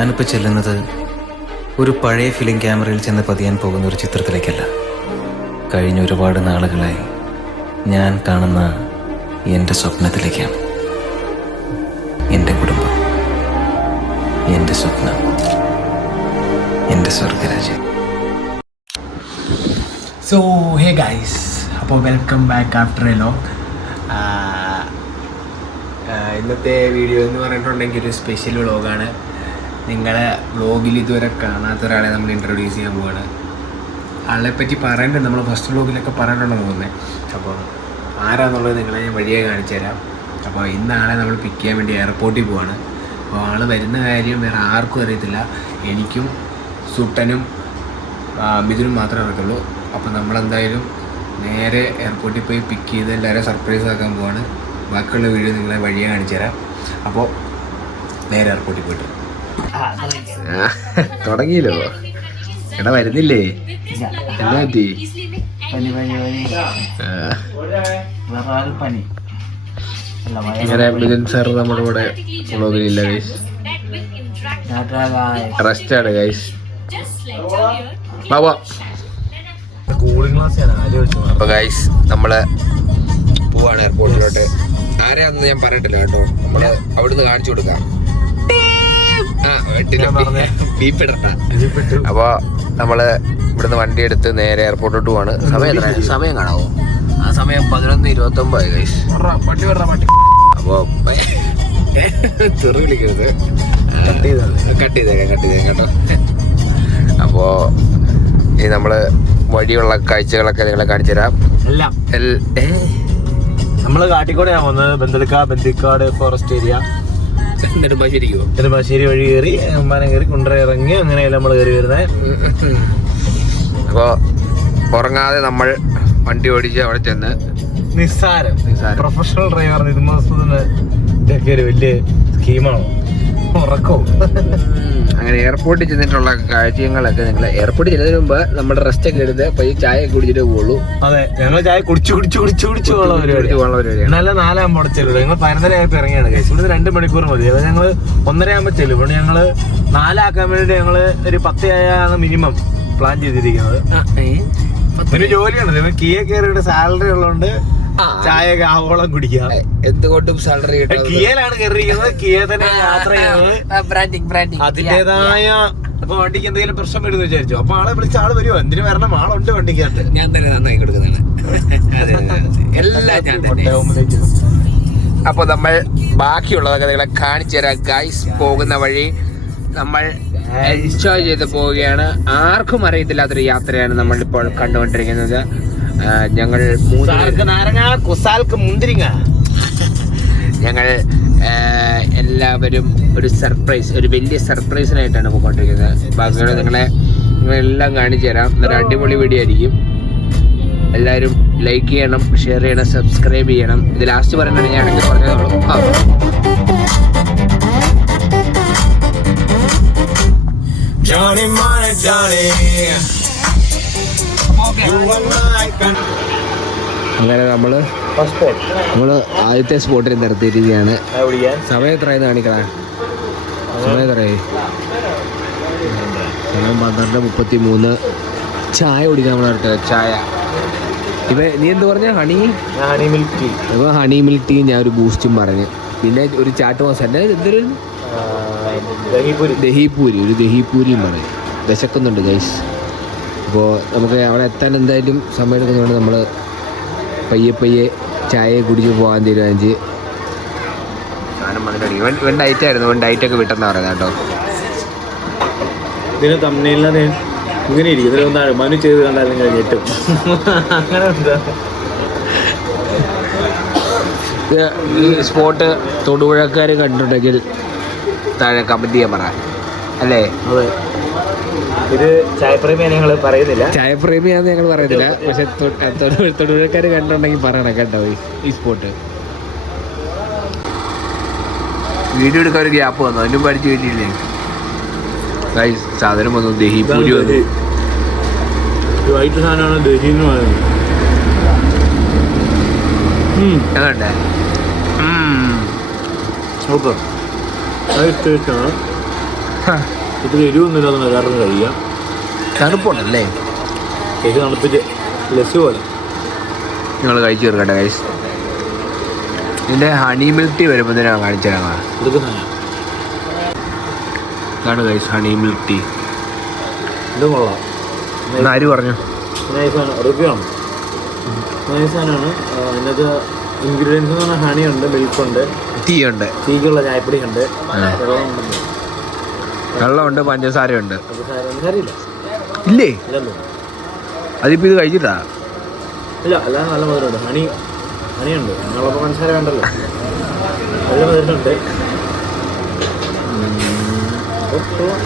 ഞാനിപ്പോൾ ചെല്ലുന്നത് ഒരു പഴയ ഫിലിം ക്യാമറയിൽ ചെന്ന് പതിയാൻ പോകുന്ന ഒരു ചിത്രത്തിലേക്കല്ല. കഴിഞ്ഞ ഒരുപാട് നാളുകളായി ഞാൻ കാണുന്ന എൻ്റെ സ്വപ്നത്തിലേക്കാണ്. എൻ്റെ കുടുംബം, എൻ്റെ സ്വപ്നം, എൻ്റെ സ്വർഗരാജ്യം. സോ ഹേ ഗൈസ്, അപ്പോൾ welcome back after A long. ഇന്നത്തെ വീഡിയോ എന്ന് പറഞ്ഞിട്ടുണ്ടെങ്കിൽ ഒരു സ്പെഷ്യൽ വ്ളോഗാണ്. നിങ്ങളെ വ്ളോഗിൽ ഇതുവരെ കാണാത്ത ഒരാളെ നമ്മൾ ഇൻട്രൊഡ്യൂസ് ചെയ്യാൻ പോവാണ്. ആളെ പറ്റി പറയേണ്ടത് നമ്മൾ ഫസ്റ്റ് വ്ളോഗിലൊക്കെ പറഞ്ഞിട്ടുണ്ടെന്ന് തോന്നുന്നത്. അപ്പോൾ ആരാന്നുള്ളത് നിങ്ങളെ ഞാൻ വഴിയെ കാണിച്ചു തരാം. അപ്പോൾ ഇന്ന് ആളെ നമ്മൾ പിക്ക് ചെയ്യാൻ വേണ്ടി എയർപോർട്ടിൽ പോവാണ്. അപ്പോൾ ആൾ വരുന്ന കാര്യം വേറെ ആർക്കും അറിയത്തില്ല. എനിക്കും സുട്ടനും മിഥുനും മാത്രമേ അറിയത്തുള്ളൂ. അപ്പോൾ നമ്മളെന്തായാലും നേരെ എയർപോർട്ടിൽ പോയി പിക്ക് ചെയ്ത് എല്ലാവരും സർപ്രൈസ് ആക്കാൻ പോവാണ്. ബാക്കിയുള്ള വീഡിയോ നിങ്ങളെ വഴിയെ കാണിച്ചു തരാം. അപ്പോൾ നേരെ എയർപോർട്ടിൽ പോയിട്ട് തുടങ്ങിയില്ലോ. എടാ വരുന്നില്ലേ? എന്നാ പറ്റി? ഇങ്ങനെ മിഥുൻ സാർ നമ്മുടെ കൂടെ വ്ളോഗിലില്ല ഗൈസ്, റെസ്റ്റാണ് ഗൈസ്. അപ്പൊ ഗൈസ് നമ്മള് പോവാണ് എയർപോർട്ടിലോട്ട്. ആരെയാണെന്ന് ഞാൻ പറഞ്ഞിട്ടില്ല കേട്ടോ, നമ്മള് അവിടുന്ന് കാണിച്ചു കൊടുക്കാം. അപ്പൊ നമ്മള് ഇവിടുന്ന് വണ്ടി എടുത്ത് നേരെ എയർപോർട്ടിലോട്ട് പോവാണ്. സമയം കാണാവോ? ആ സമയം 11:29 ഗൈസ്. അപ്പൊ ചെറു വിളിക്കരുത്, കട്ട് ചെയ്തേക്കാം കേട്ടോ. അപ്പോ ഈ നമ്മള് വഴിയുള്ള കാഴ്ചകളൊക്കെ നിങ്ങളെ കാണിച്ചു തരാം. നമ്മള് കാട്ടിക്കോടെയാണ് വന്നത്. ബന്ദിക്കാട് ഫോറസ്റ്റ് ഏരിയ, നെടുമ്പാശ്ശേരി വഴി കയറി അമ്മാനം കയറി കുണ്ടറ ഇറങ്ങി അങ്ങനെയല്ല നമ്മൾ കയറി വരുന്നത്. അപ്പോ ഉറങ്ങാതെ നമ്മൾ വണ്ടി ഓടിച്ച് അവിടെ ചെന്ന് നിസ്സാരം പ്രൊഫഷണൽ ഡ്രൈവർ ഇതൊക്കെ ഒരു വലിയ സ്കീമാണോ ഉറക്കവും. അങ്ങനെ എയർപോർട്ടിൽ ചെന്നിട്ടുള്ള കാഴ്ചകളൊക്കെ നിങ്ങൾ എയർപോർട്ടിൽ ചെന്നതിന് മുമ്പ് നമ്മുടെ റെസ്റ്റ് ഒക്കെ എടുത്ത് പയ്യെ ചായ കുടിച്ചിട്ട് പോകുള്ളൂ. അതെ, ഞങ്ങൾ ചായ കുടിച്ചു പോകുന്ന പരിപാടി. നല്ല 4 മുടച്ചല്ലോ. ഞങ്ങൾ 11:30 ഇറങ്ങിയാണ് കഴിച്ചു. ഇവിടുന്ന് 2 മണിക്കൂർ മതി. അത് ഞങ്ങൾ 1:30 ചെല്ലും. ഇവിടെ ഞങ്ങള് 4 ആക്കാൻ വേണ്ടി ഞങ്ങള് ഒരു 10 മിനിമം പ്ലാൻ ചെയ്തിരിക്കുന്നത്. ഒരു ജോലിയാണ്. കിയ കയറിയുടെ സാലറി ഉള്ളതുകൊണ്ട് ചായ ആവോളം കുടിക്കുക. എന്തുകൊണ്ടും സാലറി കിയയിലാണ് കയറിയിരിക്കുന്നത്. കിയ തന്നെ യാത്ര ചെയ്യുന്നത് അതിന്റേതായ. അപ്പൊ വണ്ടിക്ക് എന്തെങ്കിലും പ്രശ്നം വരുമെന്ന് വിചാരിച്ചു. അപ്പൊ ആളെ വിളിച്ച ആള് വരുമോ? എന്തിനു വരണം? ആളുണ്ട് വണ്ടിക്കകത്ത്. ഞാൻ തന്നെ നന്നായി കൊടുക്കുന്നതാണ് എല്ലാം. അപ്പൊ നമ്മൾ ബാക്കിയുള്ളതൊക്കെ നിങ്ങളെ കാണിച്ചു തരാം ഗൈസ്. പോകുന്ന വഴി നമ്മൾ എൻജോയ് ചെയ്ത് പോവുകയാണ്. ആർക്കും അറിയത്തില്ലാത്തൊരു യാത്രയാണ് നമ്മളിപ്പോൾ കണ്ടുകൊണ്ടിരിക്കുന്നത്. ഞങ്ങൾ എല്ലാവരും ഒരു സർപ്രൈസ്, ഒരു വലിയ സർപ്രൈസിനായിട്ടാണ് പോയിക്കൊണ്ടിരിക്കുന്നത്. ബാക്കിയുള്ള നിങ്ങളെല്ലാം കാണിച്ചു തരാം. എന്നൊരു അടിപൊളി വീഡിയോ ആയിരിക്കും. എല്ലാവരും ലൈക്ക് ചെയ്യണം, ഷെയർ ചെയ്യണം, സബ്സ്ക്രൈബ് ചെയ്യണം. ഇത് ലാസ്റ്റ് പറയുന്നത് ഞാൻ ഇടയ്ക്ക് പറഞ്ഞതോളൂ. അങ്ങനെ നമ്മള് ആദ്യത്തെ സ്പോട്ടിൽ നിർത്തിയിരിക്കുകയാണ്. സമയം എത്രയെന്ന് കാണിക്കണം? സമയം എത്രയായി? സമയം 12:33. ചായ കുടിക്കാൻ നമ്മളെ ചായ. നീ എന്ത് പറഞ്ഞ? Honey milk tea. അപ്പോൾ ഹണി മിൽക്ക് ടീ ഞാൻ ഒരു ബൂസ്റ്റും പറഞ്ഞു. പിന്നെ ഒരു ചാട്ട് മസാല, എന്തൊരു ദഹിപൂരി, ഒരു ദഹിപൂരിയും പറയും. വിശക്കുന്നുണ്ട് ഗൈസ്. അപ്പോൾ നമുക്ക് അവിടെ എത്താൻ എന്തായാലും സമയം എടുക്കുന്നതുകൊണ്ട് നമ്മൾ പയ്യെ ചായ കുടിച്ച് പോകാൻ തീരുമാനിച്ച്. സാധനം വന്നിട്ടുണ്ട്. ഇവൻ ഡയറ്റായിരുന്നു. ഇവൻ ഡയറ്റൊക്കെ വിട്ടെന്നാ പറയുന്നത് കേട്ടോ. ഇതിന് തമ്മിലില്ലാതെ ഇങ്ങനെ ഇരിക്കും. ഇതിലൊന്നാണ് മനു ചെയ്ത് കണ്ടാലും കഴിഞ്ഞിട്ടും അങ്ങനെ ഈ സ്പോട്ട് തൊടുപുഴക്കാർ കണ്ടിട്ടുണ്ടെങ്കിൽ താഴെ കമന്റ് ചെയ്യാൻ പറ അല്ലേ? അതെ, ഇത് ചായപ്രേമിയാന്ന് ഞങ്ങൾ പറയുന്നില്ല. ചായപ്രേമിയാന്ന് ഞങ്ങൾ പറയുന്നില്ല. പക്ഷെ തൊടുപുഴക്കാർ കണ്ടിട്ടുണ്ടെങ്കിൽ പറയണം കേട്ടോ ഈ സ്പോട്ട്. വീഡിയോ എടുക്കാൻ ഒരു ഗ്യാപ്പ് വന്നു. അതിനും പഠിച്ചു കഴിഞ്ഞില്ലേ സാധനം വന്നു. ദഹിപൂരി വന്നു. വൈറ്റ് സാധനമാണ് ദഹി എന്ന് പറയുന്നത്. എങ്ങനെയുണ്ട്? സൂപ്പർ. ടേസ്റ്റാണ്. ഇത്തിരി എരിവൊന്നുമില്ലാതെ എല്ലാവർക്കും കഴിക്കാം. തണുപ്പുണ്ടല്ലേ? കേക്ക് തണുപ്പിച്ച് ലസ്സി പോലെ നിങ്ങൾ കഴിച്ചു തീർക്കട്ടെ ഗൈസ്. ഇതിൻ്റെ ഹണി മിൽക്ക് ടീ വരുമ്പോൾ ഞാൻ കാണിച്ചു തരാം. ഇതാണ് ഗൈസ് ഹണി മിൽക്ക് ടീ. ഇത് കൊള്ളാം. ആര് പറഞ്ഞു? നൈസാണ്, റിവ്യൂണ്. നൈസാനാണ്. അതിനകത്ത് ഇൻഗ്രീഡിയൻസ് എന്ന് പറഞ്ഞാൽ ഹണി ഉണ്ട്, മിൽക്ക് ഉണ്ട്, ടീ ഉണ്ട്, ടീക്കുള്ള ചായപ്പൊടി ഉണ്ട്, വെള്ളമുണ്ട്, പഞ്ചസാരയുണ്ട്. പഞ്ചസാരയില്ല ഇല്ലേ? ഇല്ലല്ലോ. അതിപ്പോൾ ഇത് കഴിച്ചിട്ടാ? ഇല്ല, അല്ലാതെ നല്ല മധുരമുണ്ട്. ഹണിയുണ്ട്. ഞങ്ങളപ്പോൾ പഞ്ചസാര വേണ്ടല്ലോ. നല്ല മധുരമുണ്ട്.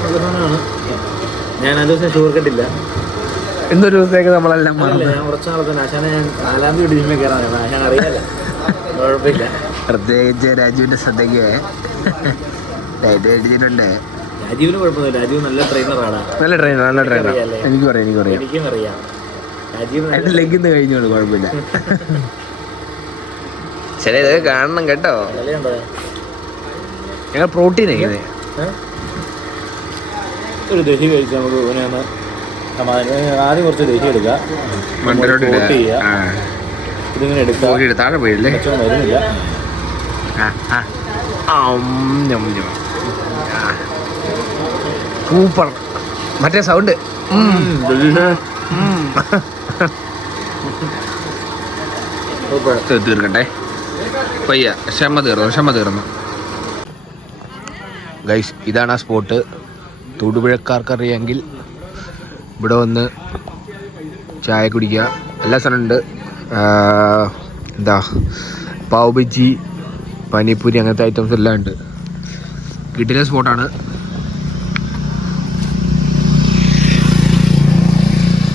നല്ല സാധനമാണ്. ഞാൻ അത് ദിവസം ഷുഗർ കട്ടില്ല. ഇന്നൊരു ദിവസത്തേക്ക് നമ്മളെല്ലാം അല്ല, ഞാൻ കുറച്ച് നാളെ തന്നെ ആശാനെ ഞാൻ 4-ാം തീയതി ജിമ്മിൽ കയറാൻ ആശാൻ അറിയാല്ല. കുഴപ്പമില്ല. പ്രത്യേകിച്ച് രാജുവിൻ്റെ ശ്രദ്ധയ്ക്ക് അടിച്ചിട്ടുണ്ട്. രാജീവിന് കുഴപ്പമൊന്നുമില്ല. രാജീവ് നല്ല ട്രെയിനറാണ്. നല്ല ട്രെയിനർ. എനിക്കും അറിയാം. രാജീവ് ലെഗിന്ന് കഴിഞ്ഞോളൂ, കുഴപ്പമില്ല. ശരി, ഇതൊക്കെ കാണണം കേട്ടോ. ഞങ്ങൾ പ്രോട്ടീൻ കഴിക്കുന്നത്. ഒരു ദഹി കഴിച്ച് നമുക്ക് ഇവനെയൊന്ന് ആദ്യം കുറച്ച് ദഹി എടുക്കുക, ഇതിങ്ങനെ എടുക്കുക. താഴെ പോയില്ലേ? വരുന്നില്ല. സൂപ്പർ. മറ്റേ സൗണ്ട് തീർക്കട്ടെ. പയ്യ ക്ഷമ തീർന്നു ഗൈസ്. ഇതാണ് ആ സ്പോട്ട്. തൊടുപുഴക്കാർക്കറിയാമെങ്കിൽ ഇവിടെ വന്ന് ചായ കുടിക്കുക. എല്ലാ സ്ഥലമുണ്ട്. എന്താ പാവ് ബജി, പാനിപ്പൂരി, അങ്ങനത്തെ ഐറ്റംസ് എല്ലാം ഉണ്ട്. കിട്ടിയ സ്പോട്ടാണ്.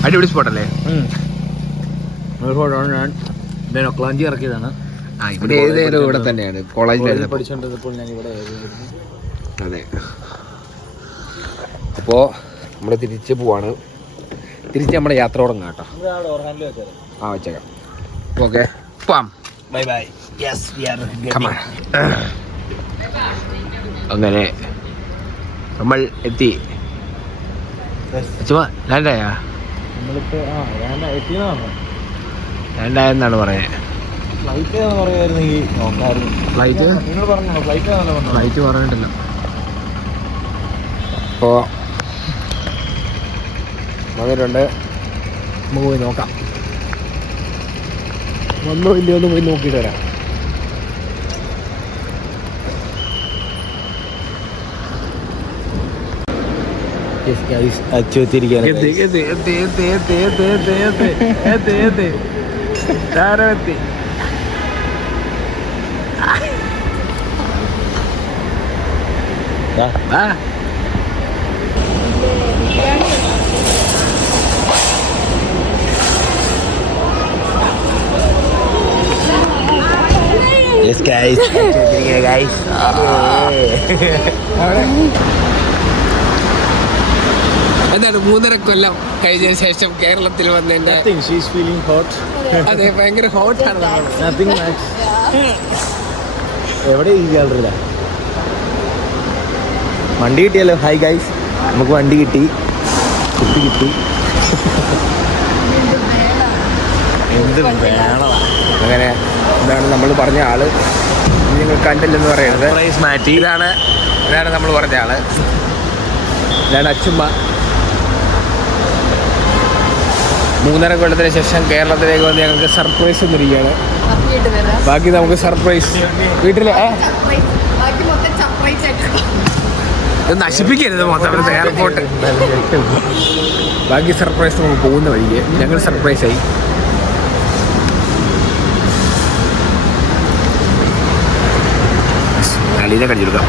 അടിപൊളി സ്പോട്ടല്ലേ? ഞാൻ ഒക്ലാഞ്ചി ഇറക്കിയതാണ്. ഇവിടെ ഏത് നേരം ഇവിടെ തന്നെയാണ്. കോളേജിൽ പഠിച്ചുകൊണ്ടിരുന്നപ്പോൾ ഞാൻ ഇവിടെ. അതെ. അപ്പോൾ നമ്മൾ തിരിച്ച് പോവാണ്. തിരിച്ച് നമ്മുടെ യാത്ര തുടങ്ങാം കേട്ടോ. വെച്ചേക്കാം. ഓക്കെ, പോവാം. Bye bye. Yes, we are getting. അങ്ങനെ നമ്മൾ എത്തി. ചുമ്മാ ലാൻഡായ ലാൻഡായെന്നാണ് പറയുന്നത്. ഫ്ലൈറ്റ് പറഞ്ഞിട്ടില്ല. അപ്പോൾ വന്നിട്ടുണ്ട്. നമുക്ക് പോയി നോക്കാം. വന്നോ ഇല്ലയോ ഒന്ന് പോയി നോക്കിയിട്ട് വരാം. Yes guys. Guys. അതാണ് 3.5 കൊല്ലം കഴിഞ്ഞതിന് ശേഷം കേരളത്തിൽ വന്നതിന്റെ. She's feeling hot. അതെ, ഭയങ്കര ഹോട്ടാണ്. Nothing much. എവിടെ ഇരിക്കാറില്ല. വണ്ടി കിട്ടിയല്ലോ. ഹായ് ഗൈസ്, നമുക്ക് വണ്ടി കിട്ടി. എന്ത് വേണം. അങ്ങനെ ഇതാണ് നമ്മൾ പറഞ്ഞ ആള്. നിങ്ങൾ കണ്ടില്ലെന്ന് പറയരുത്. പ്രൈസ് മാറ്റി. ഇതാണ് നമ്മൾ പറഞ്ഞ ആള്. ഇതാണ് അച്ചുമ്മ. 3.5 കൊല്ലത്തിന് ശേഷം കേരളത്തിലേക്ക് വന്ന് ഞങ്ങൾക്ക് സർപ്രൈസ് ഒന്നിരിക്കുകയാണ്. ബാക്കി നമുക്ക് സർപ്രൈസ് വീട്ടില് നശിപ്പിക്കരുത് മൊത്തം എയർപോർട്ട്. ബാക്കി സർപ്രൈസ് നമുക്ക് പോകുന്ന വഴിക്ക് ഞങ്ങൾ സർപ്രൈസായി. അലീനെ കടിച്ചെടുക്കാം.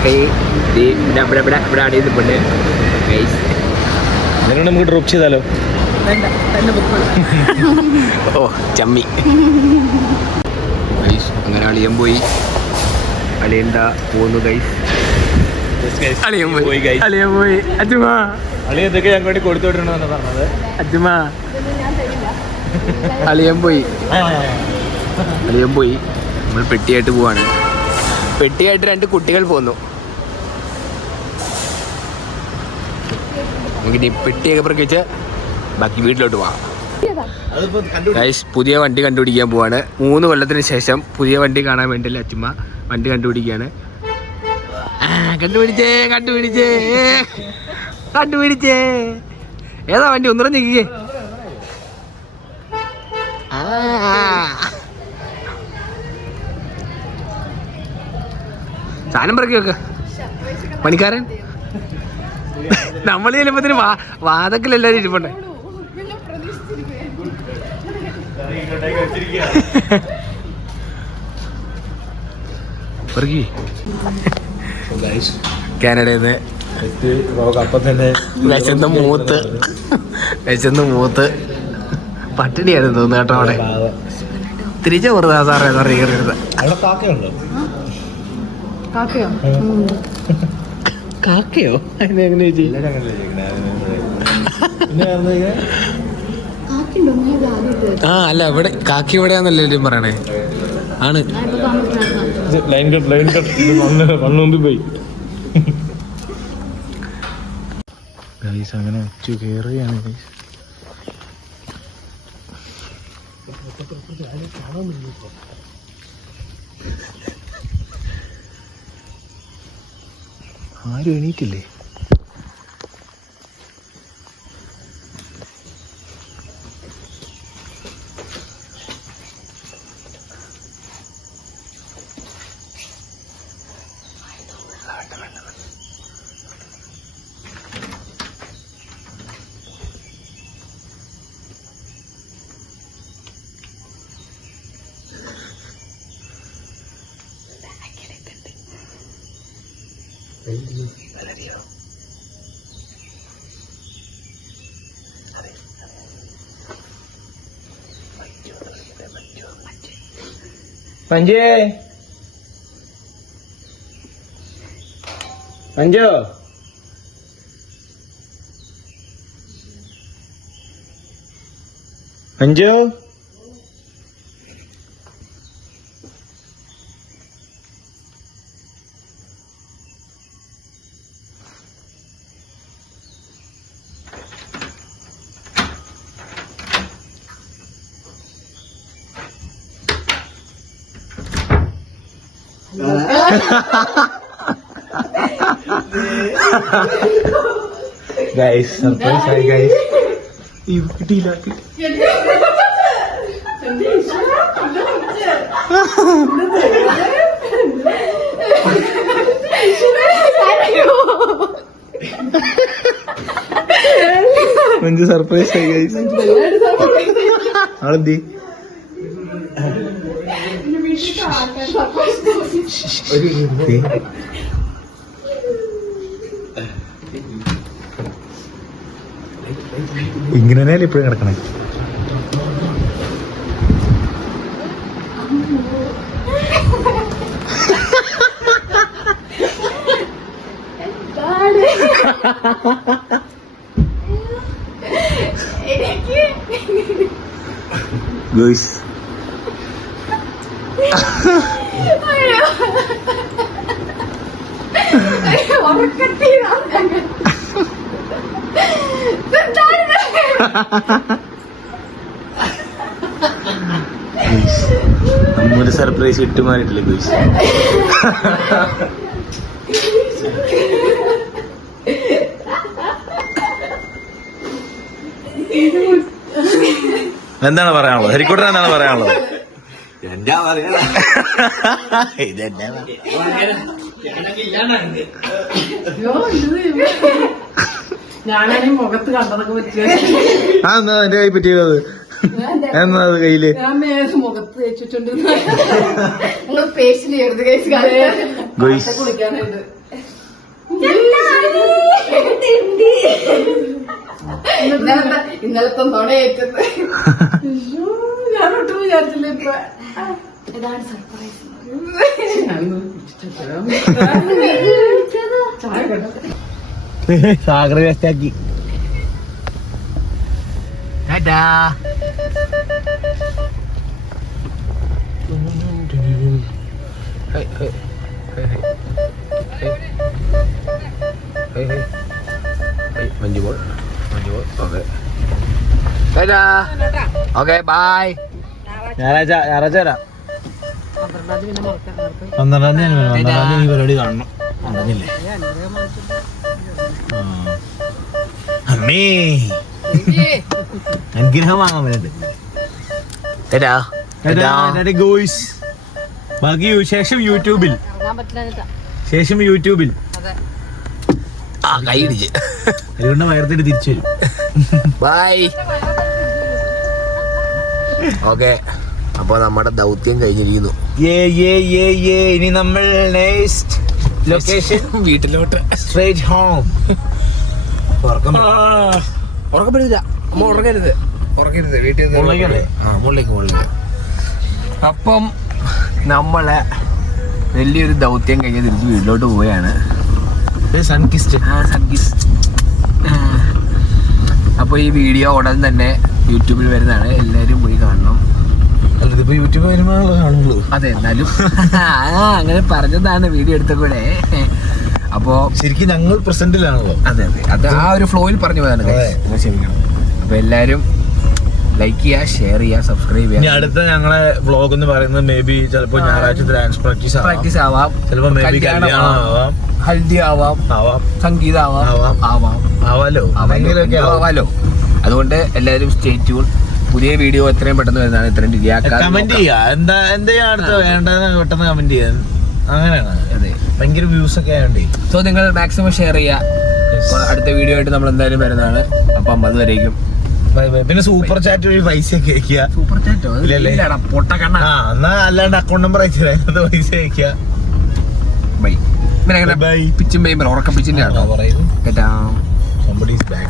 ഇവിടെ അടിയുന്നുണ്ട്. അങ്ങനെ നമുക്ക് ഡ്രോപ്പ് ചെയ്താലോ? ഓ ചമ്മി. അങ്ങനെ അളിയൻ പോയി. അളിയന്താ പോകുന്നു ഗൈസ്. അളിയൻ പോയി. അച്ഛമാ അളിയതൊക്കെ ഞങ്ങൾക്ക് വേണ്ടി കൊടുത്തോട്ടിട്ടുണ്ടെന്ന് പറഞ്ഞത്. അച്ഛമാ അളിയൻ പോയി. നമ്മൾ പെട്ടിയായിട്ട് പോവാണ്. പെട്ടിയായിട്ട് 2 കുട്ടികൾ പോന്നു. നമുക്കിനി പെട്ടിയൊക്കെ പെറുക്കി വെച്ച് ബാക്കി വീട്ടിലോട്ട് പോവാം. ഗൈസ്, പുതിയ വണ്ടി കണ്ടുപിടിക്കാൻ പോവാണ്. 3 കൊല്ലത്തിന് ശേഷം പുതിയ വണ്ടി കാണാൻ വേണ്ടിയില്ല അച്ഛമ്മ വണ്ടി കണ്ടുപിടിക്കുകയാണ്. കണ്ടുപിടിച്ചേ ഏതാ വണ്ടി? ഒന്നുറം നിൽക്കേ. സാധനം പറക്കി വെക്ക പണിക്കാരൻ. നമ്മൾ ചെല്ലുമ്പത്തിന് വാതക്കിലെല്ലാരും ഇരിപ്പുണ്ടേ. കാനഡയിൽ നിന്ന് അപ്പം തന്നെ വിശന്ന് മൂത്ത് പട്ടിണിയായിരുന്നു തോന്നുന്നു കേട്ടോ. അവിടെ തിരിച്ചു കൊടുത്താ സാറേ കയറിയിരുന്നത്. അവിടെ കാക്കയുണ്ടോ? കാക്കയോ? അതിനെങ്ങനെ ആ അല്ല, ഇവിടെ കാക്കി ഇവിടെയാന്നല്ലേ എല്ലാവരും പറയണേ. ആണ് ലൈൻ കട്ട് വണ്ണുമ്പി പോയി. അങ്ങനെ അച്ചു കയറുകയാണ്. ആരും എണീറ്റില്ലേ? പഞ്ചേ പഞ്ചോ പഞ്ചോ ഗൈസ് സർപ്രൈസ് ആയി ഗൈസ്. കിട്ടിയില്ല. മഞ്ജു സർപ്രൈസ് ആയി ഗൈസ്. ആളെന്തി ഇങ്ങനെ തന്നെയല്ലേ ഇപ്പോഴും കിടക്കണേ. ഗോയ്സ് നമ്മൊരു സർപ്രൈസ് കിട്ടുമാറിയിട്ടില്ലേ ഗോയ്സ്? എന്താണ് പറയാനുള്ളത്? ഹരിക്കുട്ടൻ എന്താണ് പറയാനുള്ളത്? എന്താ പറയാ, ഞാനാണെങ്കിൽ മുഖത്ത് കണ്ടതൊക്കെ പറ്റിയ എന്നാ എന്റെ കൈ പറ്റിയത്? എന്നാ അത് കയ്യില് ഞാൻ മേലെ മുഖത്ത് തേച്ചിട്ടുണ്ട്. പേശിൽ ചേർത്ത് കഴിച്ച് കുളിക്കാനുണ്ട്. ഇന്നലത്തെ നുണയേറ്റത് ഞാൻ ഒട്ടും വിചാരിച്ചില്ല. ഇപ്പൊ ഇതാണ് സർപ്രൈസ്. സാഗർ വേസ്റ്റാക്കി. മഞ്ജുപോൾ ഓക്കെ ഓക്കെ ബൈ. ഞായറാഴ്ച വരാം. 12-ാം തീയതി ഈ പരിപാടി കാണണം. അറിഞ്ഞില്ലേ അമ്മേ അനുഗ്രഹം വാങ്ങാൻ പറ്റുന്നുണ്ട്. ബാക്കി ശേഷം യൂട്യൂബിൽ കൈ ഇടിച്ച് അതുകൊണ്ട് വയറത്തിട്ട് തിരിച്ചു വരും. ബൈ. ഓക്കെ, അപ്പൊ നമ്മുടെ ദൗത്യം കഴിഞ്ഞിരിക്കുന്നു. ഇനി നമ്മൾ നെക്സ്റ്റ് ലൊക്കേഷൻ വീട്ടിലോട്ട് സ്ട്രേറ്റ് ഹോം. ഉറക്കം പറ്റില്ല. അമ്മ ഉറങ്ങരുത് വീട്ടിൽ മുകളിലേക്കല്ലേ? മുകളിലേക്ക്. അപ്പം നമ്മളെ വലിയൊരു ദൗത്യം കഴിഞ്ഞ് തിരിച്ച് വീട്ടിലോട്ട് പോവുകയാണ്. സൺകിസ്റ്റ്. അപ്പോൾ ഈ വീഡിയോ ഉടൻ തന്നെ യൂട്യൂബിൽ വരുന്നതാണ്, എല്ലാവരും പോയി കാണണം. ഇതിപ്പോ യൂട്യൂബ് വരുമ്പോ കാണുള്ളൂ. അതെ, എന്നാലും അങ്ങനെ പറഞ്ഞതാണ് വീഡിയോ എടുത്ത കൂടെ. അപ്പോൾ ശരിക്കും ഞങ്ങൾ പ്രസന്റിലാണല്ലോ. അതെ അത് ആ ഒരു ഫ്ലോയിൽ പറഞ്ഞു പോയതാണ്. ക്ഷമിക്കണം. അപ്പോൾ എല്ലാവരും ലൈക്ക് ചെയ്യുക, ഷെയർ ചെയ്യുക, സബ്സ്ക്രൈബ് ഇനി ചെയ്യുക. അടുത്ത ഞങ്ങളെ വ്ളോഗ് എന്ന് പറയുന്നത് മേ ബി ചിലപ്പോ ഞായറാഴ്ച ഡാൻസ് പ്രാക്ടീസ് ആവാം, ചിലപ്പോ മേ ബി കല്യാണം ആവാം, ഹൽദി ആവാം, സംഗീതം ആവാലോ. ആവാലോ. അതുകൊണ്ട് എല്ലാവരും സ്റ്റേ ട്യൂൺ. പുതിയ വീഡിയോ എത്രയും പെട്ടെന്ന് വരുന്നതാണ്. ഇത്രയും ഡിലേ ആക്കാതെ കമന്റ് ചെയ്യാ. എന്താ അടുത്ത വേണ്ടതെന്ന് പെട്ടെന്ന് കമന്റ് ചെയ്യാൻ. അങ്ങനെയാണ്. അതെ, ഭയങ്കര വ്യൂസ് ഒക്കെ ആയോണ്ടേ. സോ നിങ്ങൾ മാക്സിമം ഷെയർ ചെയ്യുക. അടുത്ത വീഡിയോ ആയിട്ട് നമ്മൾ എന്തായാലും വരുന്നതാണ്. അപ്പം അതുവരേക്കും ബൈ ബൈ. പിന്നെ സൂപ്പർ ചാറ്റ് വഴി പൈസ ഒക്കെ അയക്കുക. സൂപ്പർ ചാറ്റോ? പൊട്ടക്കണ്ണ. എന്നാ അല്ലാണ്ട് അക്കൗണ്ട് നമ്പർ അയച്ചു പൈസ അയക്കുക. ബൈ. പിന്നെ ബൈ. പിച്ചും പേമ്പർ ഉറക്കം പിച്ചിന്റെ ആണോ പറയുന്നു. കേട്ടാ. Somebody's back.